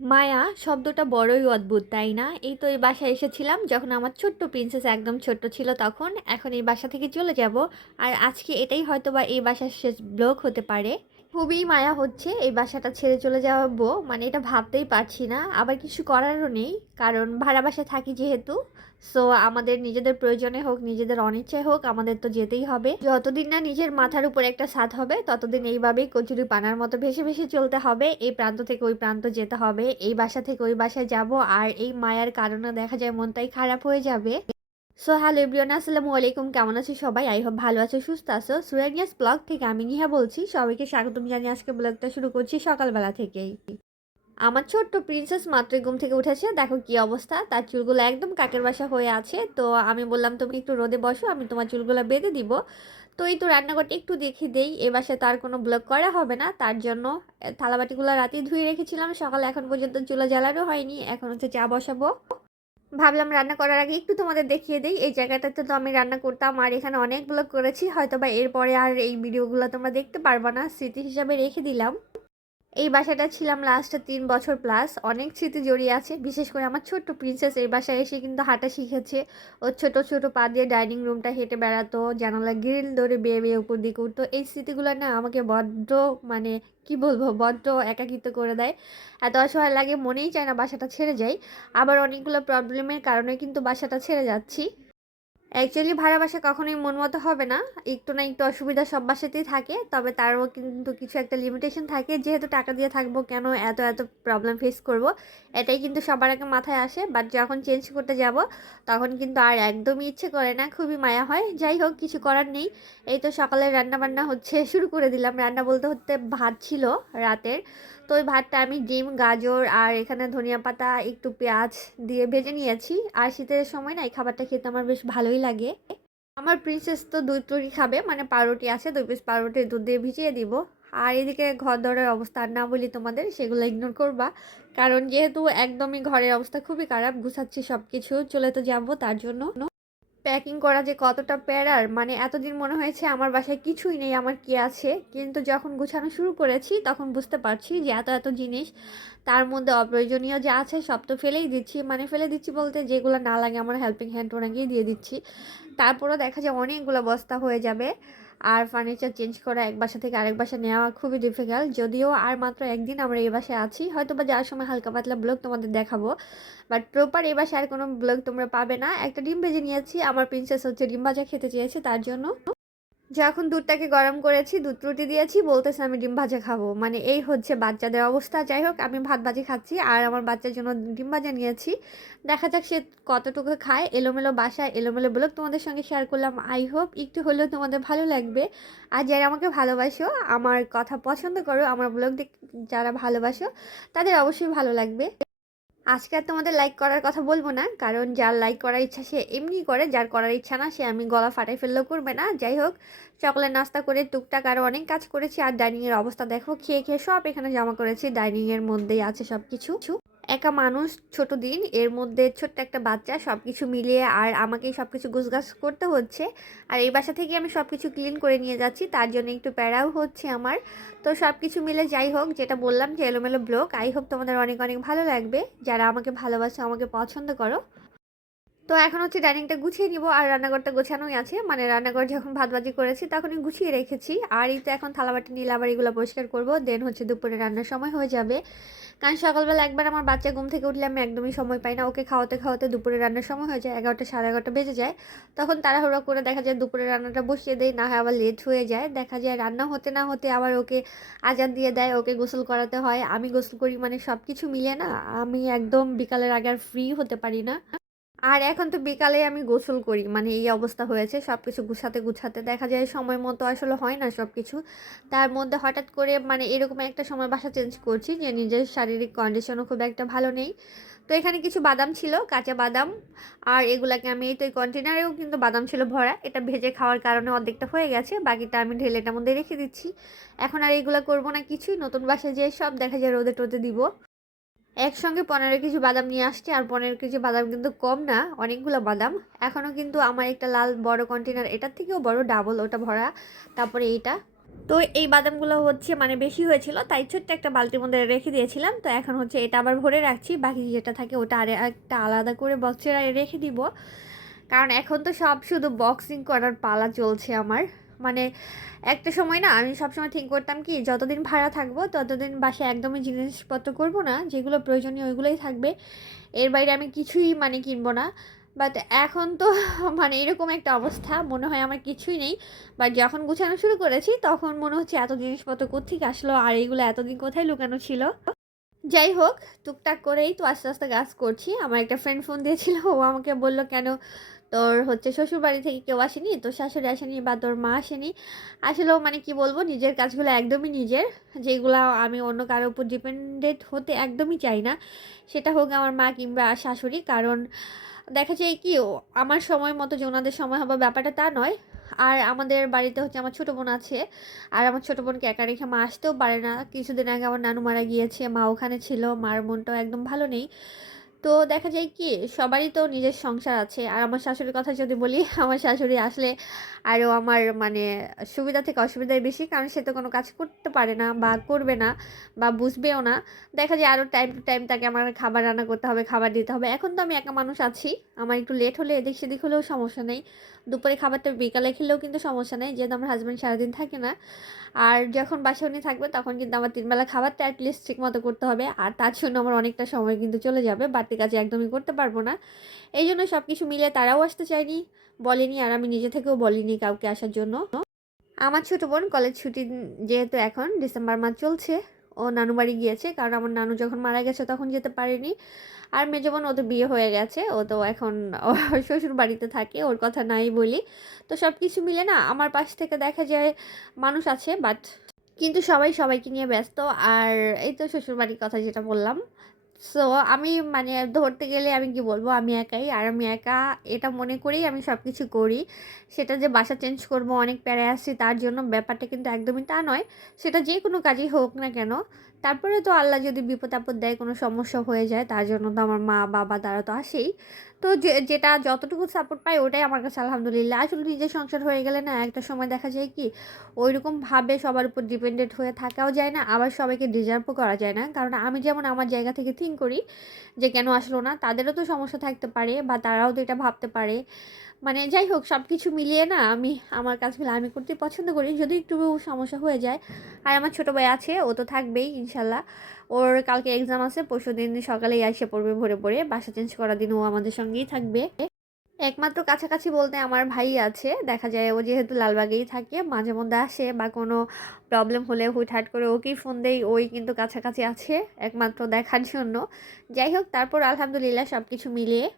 মায়া শব্দটা বড়ই অদ্ভুত, তাই না? এই তো এই বাসায় এসেছিলাম যখন আমার ছোট্ট প্রিন্সেস একদম ছোট্ট ছিল তখন। এখন এই বাসা থেকে চলে যাব। আর আজকে এটাই হয়তোবা এই বাসার শেষ ব্লগ হতে পারে। খুবই মায়া হচ্ছে এই বাসাটা ছেড়ে চলে যাবো, মানে এটা ভাবতেই পারছি না। আবার কিছু করারও নেই, কারণ ভাড়া বাসায় থাকি যেহেতু। সো আমাদের নিজেদের প্রয়োজনে হোক নিজেদের অনিচ্ছায় হোক আমাদের তো যেতেই হবে। যতদিন না নিজের মাথার উপর একটা ছাদ হবে ততদিন এইভাবেই কচুরি পানার মতো ভেসে ভেসে চলতে হবে। এই প্রান্ত থেকে ওই প্রান্ত যেতে হবে, এই বাসা থেকে ওই বাসায় যাব। আর এই মায়ার কারণে দেখা যায় মনটাই খারাপ হয়ে যাবে। সো হ্যালো এভরিওয়ান, আসসালামু আলাইকুম। কেমন আছো সবাই? আই হোপ ভালো আছো, সুস্থ আছো। সুরানিয়াস ব্লগ থেকে আমি নিহা বলছি। সবাইকে স্বাগতম জানিয়ে আজকে ব্লগটা শুরু করছি সকালবেলা থেকেই। আমার ছোট্ট প্রিন্সেস মাত্রই ঘুম থেকে উঠেছে, দেখো কি অবস্থা, তার চুলগুলো একদম কাকের বাসা হয়ে আছে। তো আমি বললাম তুমি একটু রোদে বসো, আমি তোমার চুলগুলো বেঁধে দিব। তো এই তো রান্নাঘরটা একটু দেখিয়ে দেই, এ বাসায় তার কোনো ব্লগ করা হবে না, তার জন্য থালাবাটিগুলো রাতে ধুয়ে রেখেছিলাম, সকালে এখন পর্যন্ত চুলা জ্বালানো হয়নি। এখন হচ্ছে চা বসাবো। ভাবলাম রান্না করার আগে একটু তোমাদের দেখিয়ে দেই। এই জায়গাটাতে তো আমি রান্না করতাম আর এখানে অনেক ব্লগ করেছি, হয়তো বা এরপরে আর এই ভিডিওগুলো তোমরা দেখতে পারবা না, স্মৃতি হিসাবে রেখে দিলাম। এই বাসাটা ছিলাম লাস্টে 3 বছর প্লাস, অনেক স্মৃতি জড়িয়ে আছে। বিশেষ করে আমার ছোট্ট প্রিন্সেস এই বাসায় এসে কিন্তু হাঁটা শিখেছে। ও ছোট ছোট পা দিয়ে ডাইনিং রুমটা হেঁটে বেড়াতো, জানালা গ্রিল ধরে বেয়ে বেয়ে উপর দিকে উঠতো। এই স্মৃতিগুলো না আমাকে বড্ড, মানে কি বলবো, বড্ড একাকিত্ব করে দেয়। এত অসহায় লাগে, মনেই চায় না বাসাটা ছেড়ে যাই। আবার অনেকগুলো প্রবলেমের কারণে কিন্তু বাসাটা ছেড়ে যাচ্ছি। অ্যাকচুয়ালি ভাড়া বাসা কখনোই মন মতো হবে না, একটু না একটু অসুবিধা সব বাসাতেই থাকে। তবে তারও কিন্তু কিছু একটা লিমিটেশন থাকে, যেহেতু টাকা দিয়ে থাকবো কেন এত এত প্রবলেম ফেস করব, এটাই কিন্তু সবার আগে মাথায় আসে। বাট যখন চেঞ্জ করতে যাব তখন কিন্তু আর একদমই ইচ্ছে করে না, খুবই মায়া হয়। যাই হোক, কিছু করার নেই। এই তো সকালে রান্না বান্না হচ্ছে, শুরু করে দিলাম। রান্না বলতে হতে ভাত ছিল রাতের। তো ওই ভাতটা আমি ডিম, গাজর আর এখানে ধনিয়া পাতা, একটু পেঁয়াজ দিয়ে ভেজে নিয়েছি। আর শীতের সময় না এই খাবারটা খেতে আমার বেশ ভালোই লাগে। আমার প্রিন্সেস তো দুধ টুরি খাবে, মানে পাউরুটি আছে, 2 পিস পাউরুটি দুধ দিয়ে ভিজিয়ে দিব। আর এদিকে ঘর দরের অবস্থা আর না বলি তোমাদের, সেগুলো ইগনোর করবা। কারণ যেহেতু একদমই ঘরের অবস্থা খুবই খারাপ, গুছাচ্ছি সব কিছু, চলে তো যাবো তার জন্য। প্যাকিং করা যে কতটা প্যারার, মানে এতদিন মনে হয়েছে আমার বাসায় কিছুই নেই, আমার কি আছে। কিন্তু যখন গুছানো শুরু করেছি তখন বুঝতে পারছি যে এত এত জিনিস, তার মধ্যে অপ্রয়োজনীয় যা আছে সব তো ফেলেই দিচ্ছি। মানে ফেলে দিচ্ছি বলতে যেগুলো না লাগে আমার হেল্পিং হ্যান্ড ওনাকেই দিয়ে দিচ্ছি। তারপরও দেখা যায় অনেকগুলো বস্তা হয়ে যাবে। আর ফার্নিচার চেঞ্জ করা এক বাসা থেকে আরেক বাসা নেওয়া খুবই ডিফিকাল্ট। যদিও আর মাত্র একদিন আমরা এই বাসায় আছি, হয়তো বা যাওয়ার সময় হালকা পাতলা ব্লগ তোমাদের দেখাবো। বাট প্রপার এই বাসায় আর কোনো ব্লগ তোমরা পাবে না। একটা ডিম ভেজে নিয়েছি, আমার প্রিন্সেস হচ্ছে ডিম ভাজা খেতে চেয়েছে তার জন্য। যখন দুধটাকে গরম করেছি, দুধ রুটি দিয়েছি, বলতেছে আমি ডিম ভাজা খাবো। মানে এই হচ্ছে বাচ্চাদের অবস্থা। যাই হোক, আমি ভাত ভাজি খাচ্ছি আর আমার বাচ্চার জন্য ডিম ভাজা নিয়েছি। দেখা যাক সে কতটুকু খায়। এলোমেলো বাসায় এলোমেলো ব্লগ তোমাদের সঙ্গে শেয়ার করলাম, আই হোপ একটু হলেও তোমাদের ভালো লাগবে। আর যারা আমাকে ভালোবাসো, আমার কথা পছন্দ করো, আমার ব্লগ যারা ভালোবাসো, তাদের অবশ্যই ভালো লাগবে। আজকে আর তোমাদের লাইক করার কথা বলবো না, কারণ যার লাইক করার ইচ্ছা সে এমনি করে, যার করার ইচ্ছা না সে আমি গলা ফাটাই ফেললেও করবে না। যাই হোক, সকালে নাস্তা করে টুকটাক আরও অনেক কাজ করেছি। আর ডাইনিংয়ের অবস্থা দেখো, খেয়ে খেয়ে সব এখানে জমা করেছি। ডাইনিংয়ের মধ্যেই আছে সব কিছু। একা মানুষ, ছোট দিন, এর মধ্যে ছোট্ট একটা বাচ্চা, সব কিছু মিলিয়ে আর আমাকেই সব কিছু গুছগাছ করতে হচ্ছে। আর এই বাসা থেকে আমি সব কিছু ক্লিন করে নিয়ে যাচ্ছি, তার জন্য একটু প্যারাও হচ্ছে আমার। তো সব কিছু মিলে যাই হোক, যেটা বললাম যে এলোমেলো ব্লগ, আই হোপ তোমাদের অনেক অনেক ভালো লাগবে যারা আমাকে ভালোবাসো, আমাকে পছন্দ করো। তো এখন হচ্ছে ডাইনিংটা গুছিয়ে নিব, আর রান্নাঘরটা গোছানোই আছে। মানে রান্নাঘর যখন ভাত ভাজি করেছি তখনই গুছিয়ে রেখেছি। আর এই তো এখন থালাবাটি নিলে আবার এগুলো পরিষ্কার করবো, দেন হচ্ছে দুপুরে রান্নার সময় হয়ে যাবে। কারণ সকালবেলা একবার আমার বাচ্চা ঘুম থেকে উঠলে আমি একদমই সময় পাই না, ওকে খাওয়াতে খাওয়াতে দুপুরে রান্নার সময় হয়ে যায় 11টা সাড়ে 11টা বেজে যায়। তখন তাড়াহুড়ো করে দেখা যায় দুপুরে রান্নাটা বসিয়ে দেয়, না হয় আবার লেট হয়ে যায়। দেখা যায় রান্না হতে না হতে আবার ওকে আজান দিয়ে দেয়, ওকে গোসল করাতে হয়, আমি গোসল করি। মানে সব কিছু মিলে না আমি একদম বিকালের আগে আর ফ্রি হতে পারি না। আর এখন তো বিকালে আমি গোসল করি, মানে এই অবস্থা হয়েছে। সব কিছু গুছাতে গুছাতে দেখা যায় সময় মতো আসলে হয় না সব কিছু। তার মধ্যে হঠাৎ করে মানে এরকম একটা সময় বাসা চেঞ্জ করছি যে নিজের শারীরিক কন্ডিশনও খুব একটা ভালো নেই। তো এখানে কিছু বাদাম ছিল, কাঁচা বাদাম। আর এগুলাকে আমি, এই তো এই কন্টেনারেও কিন্তু বাদাম ছিল ভরা, এটা ভেজে খাওয়ার কারণে অর্ধেকটা হয়ে গেছে, বাকিটা আমি ঢেলে এটার মধ্যে রেখে দিচ্ছি। এখন আর এইগুলা করবো না কিছুই, নতুন বাসায় যেয়ে সব দেখা যায় রোদে টোদে দিব। একসঙ্গে 15 কেজি বাদাম নিয়ে আসছে, আর 15 কেজি বাদাম কিন্তু কম না, অনেকগুলো বাদাম। এখনও কিন্তু আমার একটা লাল বড় কন্টেনার, এটার থেকেও বড় ডাবল, ওটা ভরা। তারপরে এইটা তো এই বাদামগুলো হচ্ছে মানে বেশি হয়েছিল, তাই ছোট্ট একটা বালতির মধ্যে রেখে দিয়েছিলাম। তো এখন হচ্ছে এটা আবার ভরে রাখছি, বাকি যেটা থাকে ওটা আর একটা আলাদা করে বক্সে রেখে দিব। কারণ এখন তো সব শুধু বক্সিং করার পালা চলছে আমার। মানে একটা সময় না আমি সবসময় থিঙ্ক করতাম কি, যতদিন ভাড়া থাকবো ততদিন বাসায় একদমই জিনিসপত্র করব না, যেগুলো প্রয়োজনীয় ওইগুলোই থাকবে, এর বাইরে আমি কিছুই মানে কিনবো না। বাট এখন তো মানে এরকম একটা অবস্থা, মনে হয় আমার কিছুই নেই। বাট যখন গুছানো শুরু করেছি তখন মনে হচ্ছে এত জিনিসপত্র কোত্থেকে আসলো, আর এইগুলো এতদিন কোথায় লুকানো ছিল। যাই হোক, টুকটাক করেই তো আস্তে আস্তে কাজ করছি। আমার একটা ফ্রেন্ড ফোন দিয়েছিল, ও আমাকে বলল, কেন তোর হচ্ছে শ্বশুর বাড়ি থেকে কেউ আসেনি, তোর শাশুড়ি আসেনি বা তোর মা আসেনি? আসলেও মানে কি বলবো, নিজের কাজগুলো একদমই নিজের, যেগুলো আমি অন্য কারোর উপর ডিপেন্ডেন্ট হতে একদমই চাই না, সেটা হোক আমার মা কিংবা শাশুড়ি। কারণ দেখা যায় কি, আমার সময় মতো যে ওনাদের সময় হবে ব্যাপারটা তা নয়। আর আমাদের বাড়িতে হচ্ছে আমার ছোটো বোন আছে, আর আমার ছোটো বোনকে একা রেখে মা আসতেও পারে না। কিছুদিন আগে আমার নানু মারা গিয়েছে, মা ওখানে ছিল, মার মনটাও একদম ভালো নেই। তো দেখা যায় কি, সবারই তো নিজের সংসার আছে। আর আমার শাশুড়ির কথা যদি বলি, আমার শাশুড়ি আসলে আরও আমার মানে সুবিধা থেকে অসুবিধাই বেশি, কারণ সে তো কোনো কাজ করতে পারে না বা করবে না বা বুঝবেও না। দেখা যায় আরও টাইম টু টাইম তাকে আমার খাবার রান্না করতে হবে, খাবার দিতে হবে। এখন তো আমি একা মানুষ আছি, আমার একটু লেট হলে এদিক সেদিক হলেও সমস্যা নেই, দুপুরে খাবারটা বিকালে খেলেও কিন্তু সমস্যা নেই, যেহেতু আমার হাজব্যান্ড সারাদিন থাকে না। আর যখন বাসায় উনি থাকবে তখন কিন্তু আমার 3 বেলা খাবারটা অ্যাটলিস্ট ঠিক মতো করতে হবে, আর তার জন্য আমার অনেকটা সময় কিন্তু চলে যাবে, বাড়তি কাজে একদমই করতে পারবো না। এই জন্য সব কিছু মিলে তারাও আসতে চায়নি, বলেনি, আর আমি নিজে থেকেও বলিনি কাউকে আসার জন্য। আমার ছোট বোন কলেজ ছুটি, যেহেতু এখন ডিসেম্বর মাস চলছে, ও নানু বাড়ি গিয়েছে, কারণ আমার নানু যখন মারা গেছে তখন যেতে পারেনি। আর মেজো বোন, ওদের বিয়ে হয়ে গেছে, ও তো এখন ওর শ্বশুর বাড়িতে থাকে, ওর কথা নাই বলি। তো সব কিছু মিলে না আমার পাশ থেকে দেখা যায় মানুষ আছে, বাট কিন্তু সবাই সবাইকে নিয়ে ব্যস্ত। আর এই তো শ্বশুর বাড়ির কথা যেটা বললাম, সো আমি মানে ধরতে গেলে আমি কি বলবো, আমি একাই, আর আমি একা এটা মনে করেই আমি সব কিছু করি। সেটা যে বাসা চেঞ্জ করব, অনেক প্যারায় আসছি তার জন্য, ব্যাপারটা কিন্তু একদমই তা নয়। সেটা যে কোনো কাজই হোক না কেন, তারপরে তো আল্লাহ যদি বিপদ আপদ দেয়, কোনো সমস্যা হয়ে যায়, তার জন্য তো আমার মা বাবা তারা তো আসেই। তো যেটা যতটুকু সাপোর্ট পাই ওটাই আমার কাছে আলহামদুলিল্লাহ। আসলে নিজের সংসার হয়ে গেলে না একটা সময় দেখা যায় কি, ওইরকমভাবে সবার উপর ডিপেন্ডেন্ট হয়ে থাকাও যায় না, আবার সবাইকে ডিজার্ভও করা যায় না। কারণ আমি যেমন আমার জায়গা থেকে থিঙ্ক করি যে কেন আসলো না, তাদেরও তো সমস্যা থাকতে পারে বা তারাও তো এটা ভাবতে পারে। মানে যাই হোক, সব কিছু মিলিয়ে না আমি আমার কাজগুলো আমি করতে পছন্দ করি, যদি একটু সমস্যা হয়ে যায়। আর আমার ছোটো ভাই আছে, ও তো থাকবেই ইনশাল্লাহ। ওর কালকে এক্সাম আছে, পরশুদিন সকালেই এসে পড়বে ভোরে ভোরে, বাসা চেঞ্জ করার দিন ও আমাদের সঙ্গেই থাকবে। একমাত্র কাছাকাছি বলতে আমার ভাই আছে, দেখা যায় ও যেহেতু লালবাগেই থাকে, মাঝে মধ্যে আসে, বা কোনো প্রবলেম হলে হুটহাট করে ওকেই ফোন দেই, ওই কিন্তু কাছাকাছি আছে একমাত্র দেখার জন্য। যাই হোক, তারপর আলহামদুলিল্লাহ সব কিছু মিলিয়ে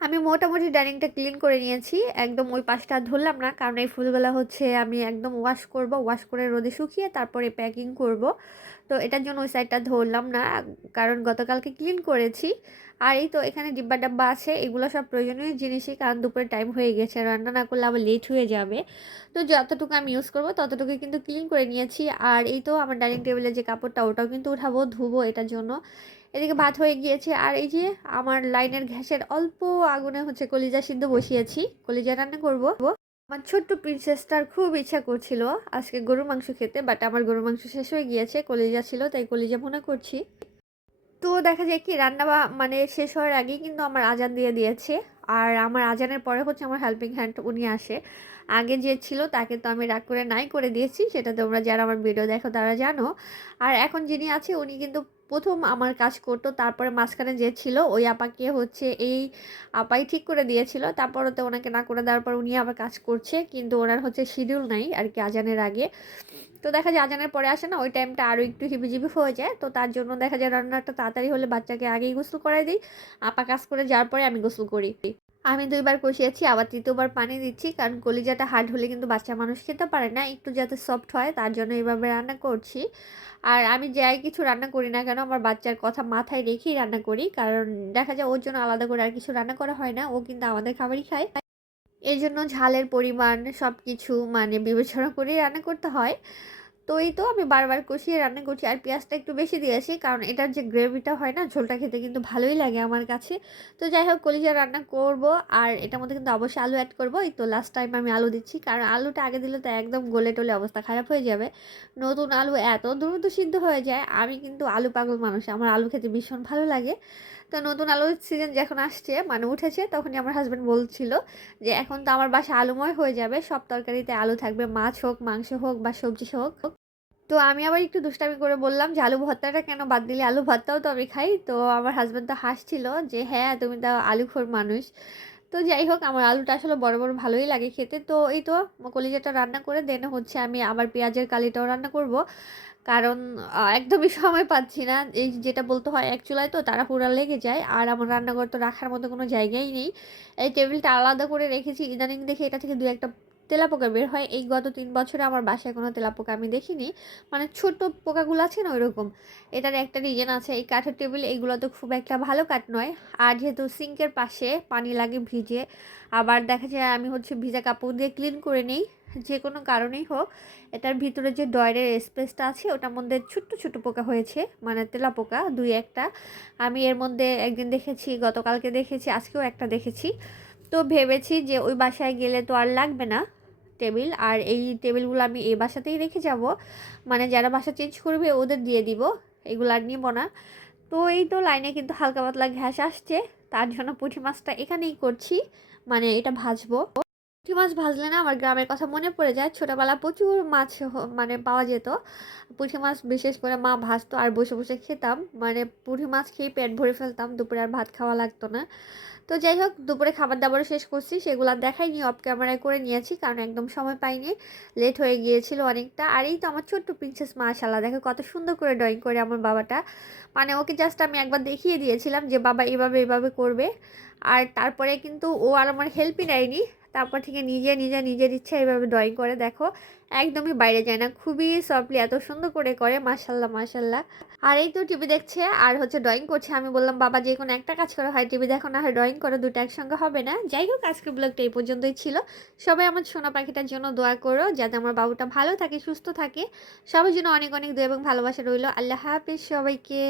আমি মোটামুটি ডাইনিংটা ক্লিন করে নিয়েছি। একদম ওই পাশটা ধরলাম না, কারণ এই ফুলগুলো হচ্ছে আমি একদম ওয়াশ করব, ওয়াশ করে রোদে শুকিয়ে তারপরে প্যাকিং করব। তো এটার জন্য ওই সাইডটা ধরলাম না, কারণ গতকালকে ক্লিন করেছি। আর এই তো এখানে ডিব্বা ডাব্বা আছে, এগুলো সব প্রয়োজনীয় জিনিসই, কারণ দুপুরে টাইম হয়ে গেছে, রান্না না করলে আবার লেট হয়ে যাবে। তো যতটুকু আমি ইউজ করব ততটুকু কিন্তু ক্লিন করে নিয়েছি। আর এই তো আমার ডাইনিং টেবিলের যে কাপড়টা, ওটাও কিন্তু উঠাবো, ধুবো এটার জন্য। এদিকে ভাত হয়ে গিয়েছে, আর এই যে আমার লাইনের গ্যাসের অল্প আগুনে হচ্ছে কলিজা সিদ্ধ বসিয়েছি, কলিজা রান্না করব। আমার ছোট্ট প্রিন্সেসটার খুব ইচ্ছা করছিল আজকে গরুর মাংস খেতে, বাট আমার গরুর মাংস শেষ হয়ে গিয়েছে, কলিজা ছিল তাই কলিজা ভুনা করছি। তো দেখা যায় কি, রান্না মানে শেষ হওয়ার আগেই কিন্তু আমার আজান দিয়ে দিয়েছে। আর আমার আজানের পরে হচ্ছে আমার হেল্পিং হ্যান্ড উনি আসে। আগে যে ছিল তাকে তো আমি রাগ করে নাই করে দিয়েছি, সেটা তোমরা যারা আমার ভিডিও দেখো তারা জানো। আর এখন যিনি আছে উনি কিন্তু প্রথম আমার কাজ করতো, তারপরে মাঝখানে যে ছিল ওই আপাকে হচ্ছে এই আপাই ঠিক করে দিয়েছিল, তারপরে তো ওনাকে না করে দেওয়ার পর উনি আবার কাজ করছে, কিন্তু ওনার হচ্ছে শিডিউল নাই আর কি আজানের আগে। তো দেখা যায় আজানের পরে আসে না, ওই টাইমটা আরও একটু হিবিজিবি হয়ে যায়। তো তার জন্য দেখা যায় রান্নাটা তাড়াতাড়ি হলে বাচ্চাকে আগেই গোসল করাই দিই, আপা কাজ করে যাওয়ার পরে আমি গোসল করি। আমি 2বার কষিয়েছি, আবার 3য়বার পানি দিচ্ছি, কারণ কলিজাটা হার্ড হলে কিন্তু বাচ্চা মানুষ খেতে পারে না, একটু যাতে সফট হয় তার জন্য এইভাবে রান্না করছি। আর আমি যাই কিছু রান্না করি না কেন, আমার বাচ্চার কথা মাথায় রেখেই রান্না করি, কারণ দেখা যায় ওর জন্য আলাদা করে আর কিছু রান্না করা হয় না, ও কিন্তু আমাদের খাবারই খায়। এই জন্য ঝালের পরিমাণ সব কিছু মানে বিবেচনা করেই রান্না করতে হয়। তো এই তো আমি বারবার কষিয়ে রান্না করছি আর পেঁয়াজটা একটু বেশি দিয়েছি, কারণ এটার যে গ্রেভিটা হয় না, ঝোলটা খেতে কিন্তু ভালোই লাগে আমার কাছে। তো যাই হোক, কলিজা রান্না করব আর এটার মধ্যে কিন্তু অবশ্যই আলু অ্যাড করব। এই তো লাস্ট টাইম আমি আলু দিচ্ছি, কারণ আলুটা আগে দিলে তো একদম গলে টলে অবস্থা খারাপ হয়ে যাবে। নতুন আলু এত দ্রুত সিদ্ধ হয়ে যায়, আমি কিন্তু আলু পাগল মানুষ, আমার আলু খেতে ভীষণ ভালো লাগে। তো নতুন আলুর সিজন যখন আসছে মানে উঠেছে, তখনই আমার হাজব্যান্ড বলছিল যে এখন তো আমার বাসা আলুময় হয়ে যাবে, সব তরকারিতে আলু থাকবে, মাছ হোক, মাংস হোক বা সবজি হোক। তো আমি আবার একটু দুষ্টামি করে বললাম যে আলু ভর্তাটা কেন বাদ দিলে, আলু ভর্তাও তো আমি খাই। তো আমার হাজব্যান্ড তো হাসছিল যে হ্যাঁ তুমি তো আলুখোর মানুষ। তো যাই হোক, আমার আলুটা আসলে বড় বড় ভালোই লাগে খেতে। তো এই তো কলিজাটা রান্না করে দেন হচ্ছে আমি আবার পেঁয়াজের কালিটাও রান্না করব, কারণ একদমই সময় পাচ্ছি না। এই যেটা বলতে হয়, এক চুলায় তো তাড়াহুড়া লেগে যায়, আর আমার রান্নাঘর তো রাখার মতো কোনো জায়গাই নেই। এই টেবিলটা আলাদা করে রেখেছি, ইদানিং দেখে এটা থেকে দু একটা তেলাপোকা বের হয়। এই গত 3 বছরে আমার বাসায় কোনো তেলাপোকা আমি দেখিনি, মানে ছোট পোকাগুলো আছে না ওইরকম। এটার একটা রিজন আছে, এই কাঠের টেবিল এগুলো তো খুব একটা ভালো কাঠ নয়। আর যেহেতু সিঙ্কের পাশে পানি লাগে ভিজে, আবার দেখা যায় আমি হচ্ছে ভিজা কাপড় দিয়ে ক্লিন করে নিই, যে কোনো কারণেই হোক। এটার ভিতরে যে ডয়ের স্পেসটা আছে ওটার মধ্যে ছোট্ট ছোট্ট পোকা হয়েছে, মানে তেলাপোকা দুই একটা। আমি এর মধ্যে একদিন দেখেছি, গতকালকে দেখেছি, আজকেও একটা দেখেছি। তো ভেবেছি যে ওই বাসায় গেলে তো আর লাগবে না টেবিল, আর এই টেবিলগুলো আমি এই বাসাতেই রেখে যাব, মানে যারা বাসা চেঞ্জ করবে ওদের দিয়ে দিব, এগুলো আর নিব না। তো এই তো লাইনে কিন্তু হালকা পাতলা ঘ্যাস আসছে, তার জন্য পুঁটি মাছটা এখানেই করছি, মানে এটা ভাজবো। পুঁটি মাছ ভাজলে না আমার গ্রামের কথা মনে পড়ে যায়, ছোটবেলা প্রচুর মাছ মানে পাওয়া যেত। পুঁটি মাছ বিশেষ করে মা ভাজতো আর বসে বসে খেতাম, মানে পুঁটি মাছ খেয়ে পেট ভরে ফেলতাম, দুপুরে আর ভাত খাওয়া লাগতো না। তো যাই হোক, দুপুরে খাবার দাবারও শেষ করছি, সেগুলো দেখাইনি, অফ ক্যামেরায় করে নিয়েছি, কারণ একদম সময় পাইনি, লেট হয়ে গিয়েছিল অনেকটা। আর এই তো আমার ছোট্ট প্রিন্সেস, মাশাআল্লাহ দেখো কত সুন্দর করে ড্রয়িং করে আমার বাবাটা। মানে ওকে জাস্ট আমি একবার দেখিয়ে দিয়েছিলাম যে বাবা এভাবে এভাবে করবে, আর তারপরে কিন্তু ও আর আমার হেল্পই নেয়নি। তারপর থেকে নিজে নিজে নিজের ইচ্ছা এইভাবে ড্রয়িং করে দেখো, একদমই বাইরে যায় না, খুবই সফটলি এত সুন্দর করে করে, মাশাল্লাহ মাশাল্লাহ। আর এই তো টিভি দেখছে আর হচ্ছে ড্রয়িং করছে। আমি বললাম বাবা যে কোনো একটা কাজ করা হয়, টিভি দেখো না হয় ড্রয়িং করো, দুটো একসঙ্গে হবে না। যাই হোক, আজকের ব্লগটা এই পর্যন্তই ছিল। সবাই আমার সোনা পাখিটার জন্য দোয়া করো, যাতে আমার বাবুটা ভালো থাকে, সুস্থ থাকে। সবার জন্য অনেক অনেক দোয়া এবং ভালোবাসা রইলো। আল্লাহ হাফিজ সবাইকে।